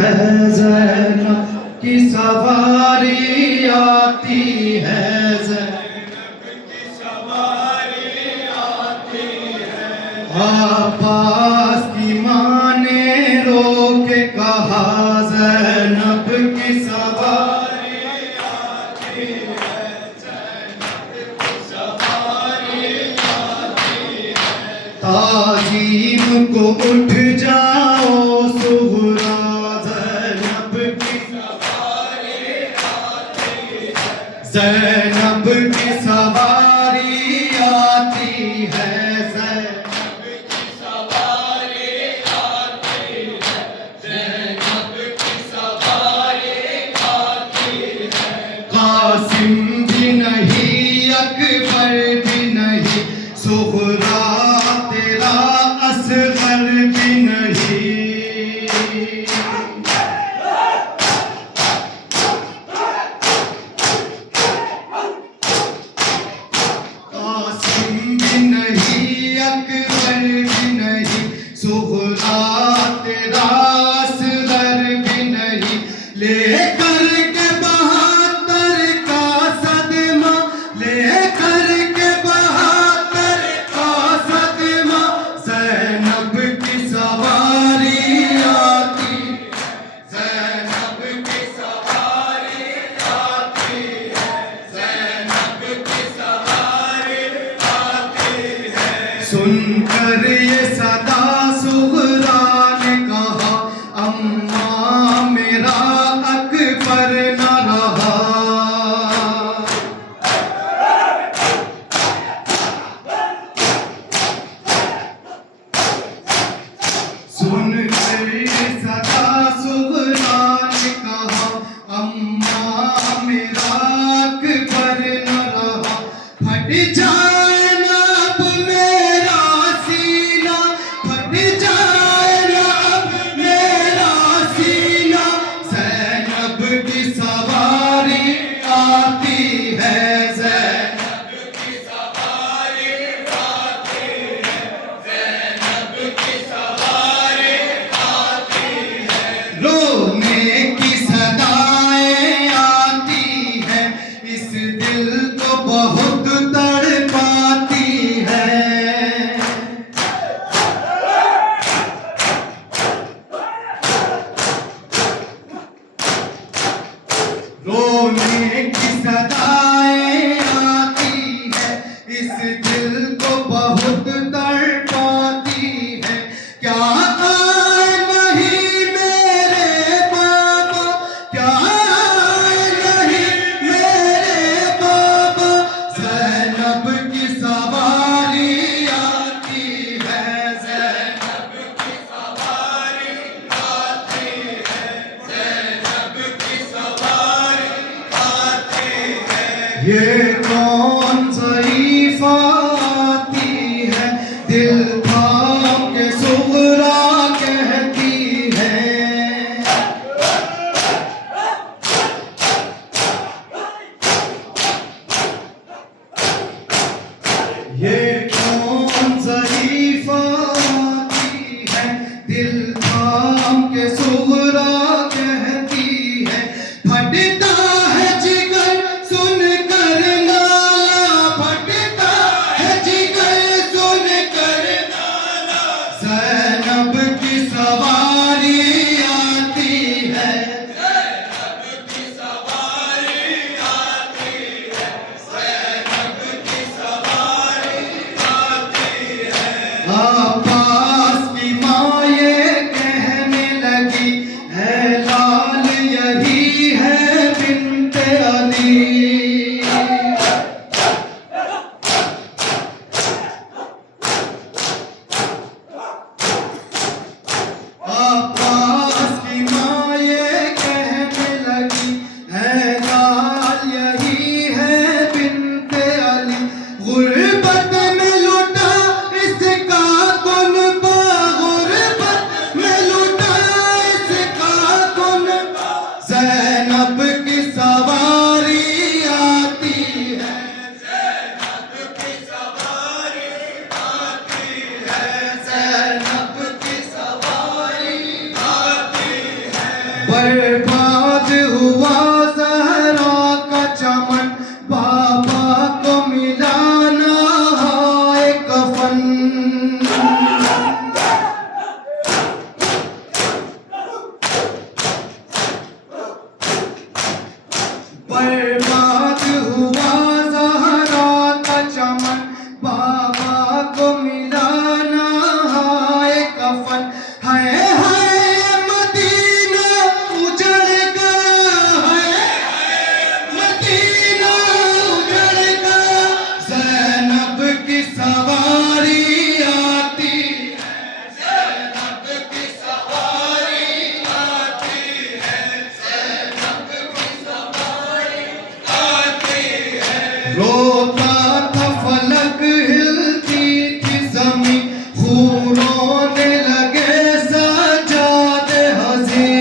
ज़ैनब की सवारी आती है, ज़ैनब की सवारी आती है। अब्बास की माँ ने रोके कहा, ज़ैनब की सवारी आती है, ज़ैनब की सवारी आती है। ताज़ीम को उठ जाओ सुहरा, ज़ैनब की सवारी आती है, ज़ैनब की सवारी आती है, ज़ैनब की सवारी आती है। कासिम भी नहीं, अकबर भी नहीं, सुहरा तेरा असगर भी नहीं। अकबर भी नहीं, सुहरा तेरा असगर भी नहीं। लेकर के 72 का सदमा, लेकर के 72 का सदमा, ज़ैनब की सवारी आती है, ज़ैनब की सवारी आती है, ज़ैनब की सवारी आती है। सुनकर ये सदा सुहरा ने कहा, अम्मा मेरा अकबर न रहा। सुनकर ये सदा सुहरा ने कहा, अम्मा मेरा अकबर न रहा। फट जाए ना अब मेरा सीना, फट जाए ना अब मेरा सीना, ज़ैनब की सवारी आती है, ज़ैनब की सवारी आती है, ज़ैनब की सवारी आती है। रोने की सदाएं आती है, इस दिल को बहुत तड़पाती है। रोने की सदाएं आती है, इस दिल को बहुत तड़पाती है। क्या आए नहीं मेरे बाबा, क्या आए नहीं मेरे बाबा, ज़ैनब की सवारी आती है, ज़ैनब की सवारी आती है, ज़ैनब की सवारी आती है। ये कौन ज़ईफ़ा आती है, दिल थाम के सुहरा कहती है। ये कौन ज़ईफ़ा आती है, दिल थाम के सुहरा कहती है। फटता है जिगर सुनकर नाला, फटता बर्बाद हुआ ज़हरा का चमन, बाबा को मिला ना हाय कफन। बर्बाद हुआ ज़हरा का चमन, बाबा को मिला ना हाय कफन। हाय हाय मदीना उजड़ गया, हाय मदीना उजड़ गया। ज़ैनब की सवारी आती है, ज़ैनब की सवारी आती है, ज़ैनब की सवारी आती है। रोता था फलक, हिलती थी ज़मीं, खून रोने लगे सज्जादे हज़ीं।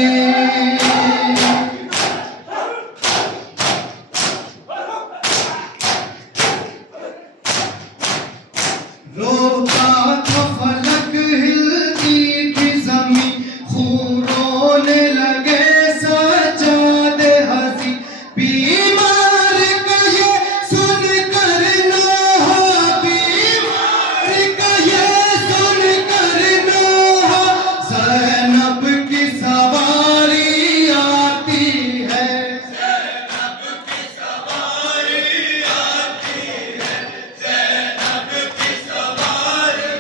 रोता था फलक, हिलती थी ज़मीं, खून रोने लगे सज्जादे हज़ीं। बीमार का ये सुन कर नोहा, बीमार का ये सुन कर नोहा। ज़ैनब की सवारी आती है, ज़ैनब की सवारी आती है, ज़ैनब की सवारी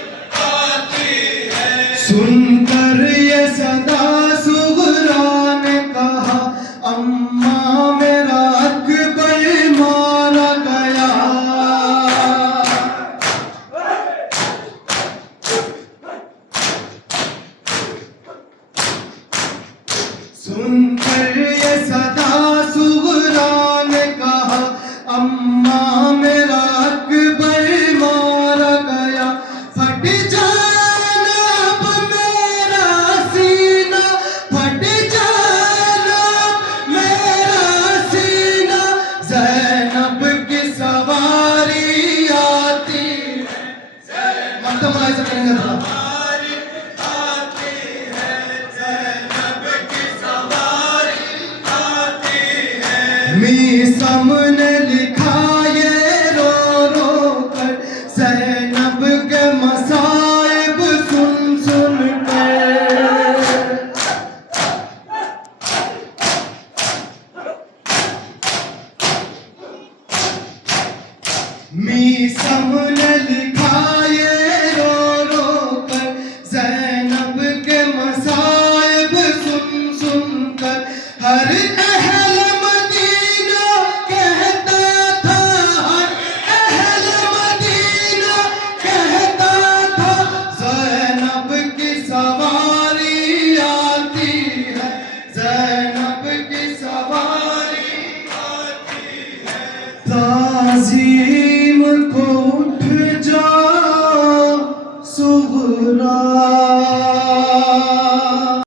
आती है। सुनकर ये सदा सुगरा ने कहा, अम्मा मेरा अकबर मारा गया। सुनकर ये सदा सुगरा ने कहा, अम्मा मेरा अकबर मारा गया। फट जाना अब मेरा सीना, फट जाना मेरा सीना। ज़ैनब की सवारी आती है, मतलब मलाई से करेंगे थोड़ा। मीसम ने लिखा ये रो रो कर, ज़ैनब के मसाइब सुन सुन कर। मीसम ने लिखा ये रो रो कर, ज़ैनब के मसाइब सुन सुन कर। हर